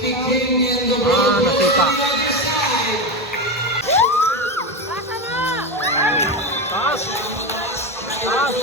Nasipa. Taas! Taas!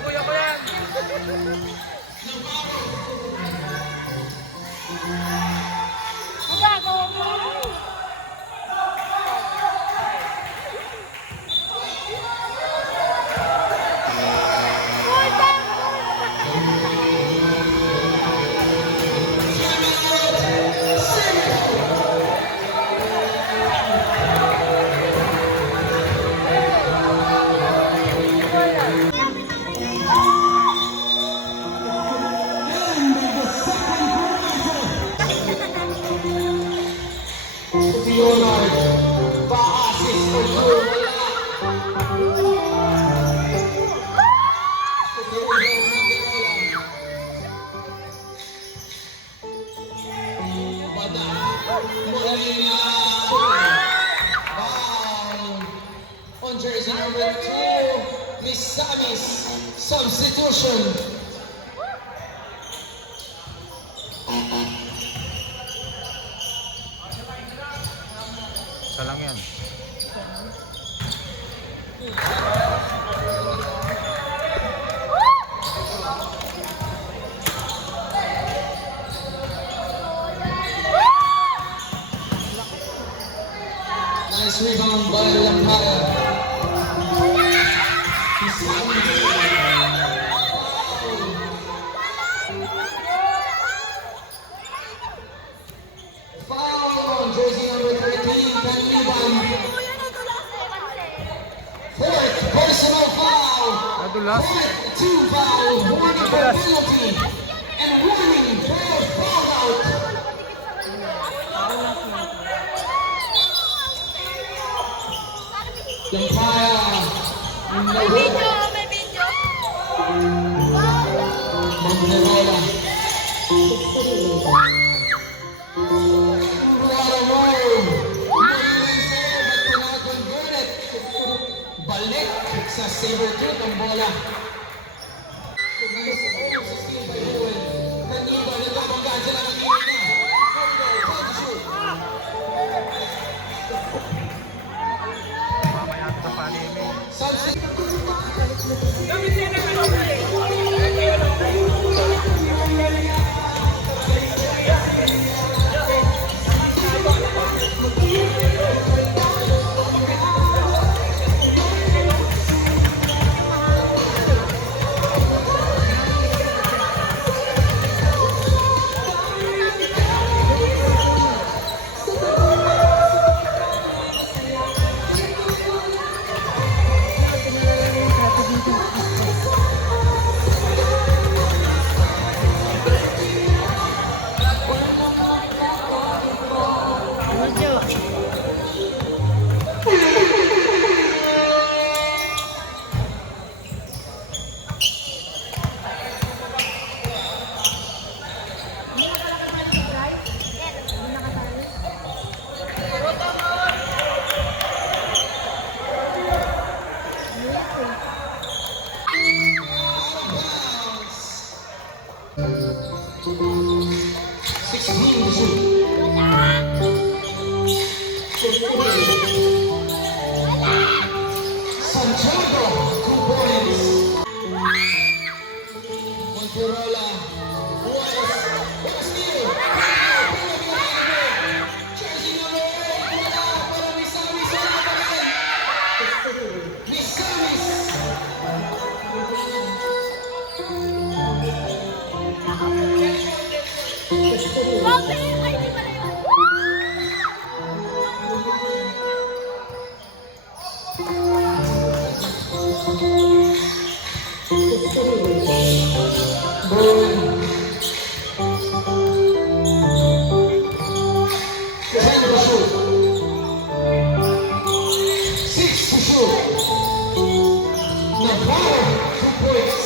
Kuya ko yan! On jersey number 2, Miss Sammy's substitution. Isa lang yan. Nice rebound by Lampara. Foul on jersey number 13, Kaniban. Fourth personal foul. Nadulas. Fourth team foul. Warning for penalty. And warning for foul out. Lampara. May video, may video. Manterola. What a move! Balik sa saber tooth ang bola. Kanina, nagkabanggaan sila kanina. Mamaya sa panini. 16 to shoot. Santiago, 2 points. Monterola, what a steal. Jersey number 8, wala para Misamis. Misamis. Bobby! Ay, di pala yun. Bowen. 10 to shoot. 6 to shoot. Navarro, 2 points.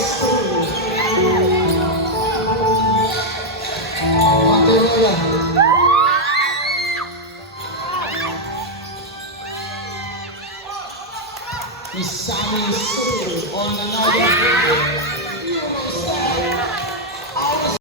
Monterola. Misamis on the